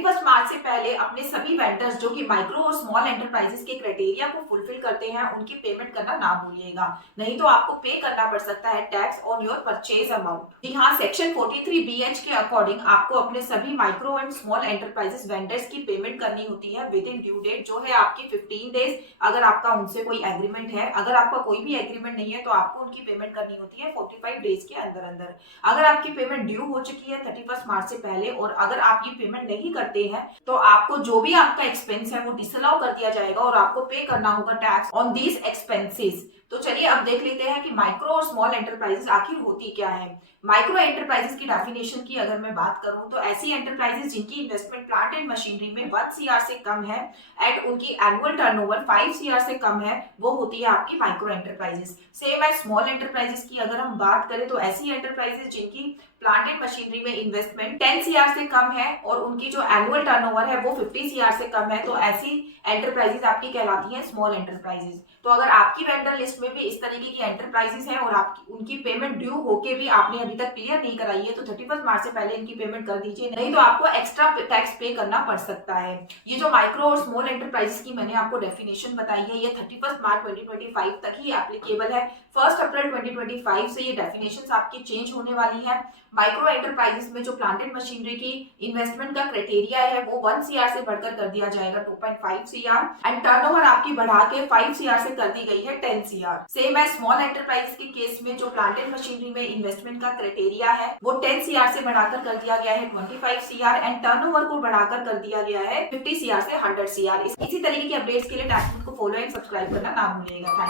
31 मार्च से पहले अपने सभी वेंडर्स जो कि माइक्रो और स्मॉल एंटरप्राइजेस के क्राइटेरिया को फुलफिल करते हैं उनकी पेमेंट करना ना भूलिएगा, नहीं तो आपको पे करना पड़ सकता है tax on your purchase amount. जी हाँ, सेक्शन 43BH के अकॉर्डिंग आपको अपने सभी micro and small enterprises vendors की पेमेंट करनी होती है विद इन ड्यू डेट, जो है आपकी 15 डेज। अगर आपका उनसे कोई एग्रीमेंट है, अगर आपका कोई भी एग्रीमेंट नहीं है तो आपको उनकी पेमेंट करनी होती है 45 डेज के अंदर अंदर। अगर आपकी पेमेंट ड्यू हो चुकी है 31 मार्च से पहले और अगर आप ये पेमेंट नहीं करते हैं तो आपको जो भी आपका एक्सपेंस है वो डिसअलाउ कर दिया जाएगा और आपको पे करना होगा टैक्स ऑन दीज एक्सपेंसेस। तो चलिए अब देख लेते हैं कि माइक्रो और स्मॉल एंटरप्राइजेस आखिर होती क्या है। माइक्रो एंटरप्राइजेस की डेफिनेशन की अगर मैं बात करूं तो ऐसी एंटरप्राइजेस जिनकी इन्वेस्टमेंट प्लांट एंड मशीनरी में 1 CR से कम है एंड उनकी एनुअल टर्नओवर 5 CR से कम है, वो होती है आपकी माइक्रो एंटरप्राइजेस। सेम है स्मॉल एंटरप्राइजेस की अगर हम बात करें तो ऐसी एंटरप्राइजेस जिनकी प्लांट एंड मशीनरी में इन्वेस्टमेंट 10 CR से कम है और उनकी जो एनुअल टर्नओवर है वो 50 CR से कम है, तो ऐसी एंटरप्राइजेस आपकी कहलाती हैं स्मॉल एंटरप्राइजेस। तो अगर आपकी वेंडर लिस्ट में भी इस तरीके की एंटरप्राइजेस हैं और आपकी उनकी पेमेंट ड्यू होके भी आपने अभी तक क्लियर नहीं कराई है तो 31 मार्च से पहले इनकी पेमेंट कर दीजिए, नहीं तो आपको एक्स्ट्रा टैक्स पे करना पड़ सकता है। ये जो माइक्रो और स्मॉल एंटरप्राइजेस की मैंने आपको डेफिनेशन बताई है ये 31 मार्च 2025 तक ही एप्लीकेबल है। 1 अप्रैल 2025 से ये डेफिनेशन आपकी चेंज होने वाली है। माइक्रो एंटरप्राइजेस में जो प्लांट एंड मशीनरी की इन्वेस्टमेंट का क्राइटेरिया है वो 1 CR से बढ़कर कर दिया जाएगा 2.5 CR एंड टर्नओवर आपकी बढ़ा के 5 CR से कर दी गई है 10 CR। सेम है स्मॉल एंटरप्राइज के केस में जो प्लांट एंड मशीनरी में इन्वेस्टमेंट का क्राइटेरिया है वो 10 CR से बढ़ाकर कर दिया गया है 25 CR एंड टर्नओवर को बढ़ाकर कर दिया गया है 50 CR से 100 CR। इसी तरीके की अपडेट्स के लिए टैक्समैन को फॉलो एंड सब्सक्राइब करना ना भूलिएगा।